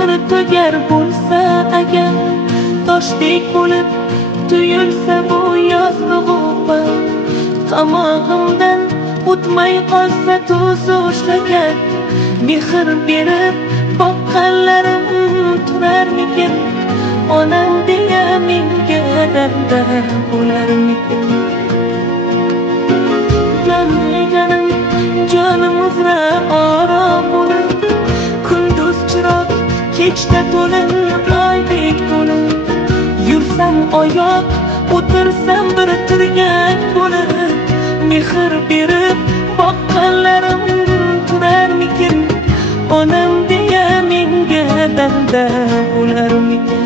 umr tugar bo'lsa agar, toshdek bo'lib tuyulsa bu yozg'i tomog'imdan o'tmay qolsa tuzi ushlagan, mehr berib boqqanlarim turarmikin, onam deya menga dalda bo'larmikin. Jonim jonim uzra orom bo'lib, kunduz chiroq kechda to'lin oydek to'lib, yursam oyoq o'tirsam bir turgan bo'lib, mehr berib boqqanlarim turarmikin, onam deya menga dalda bo'larmikin.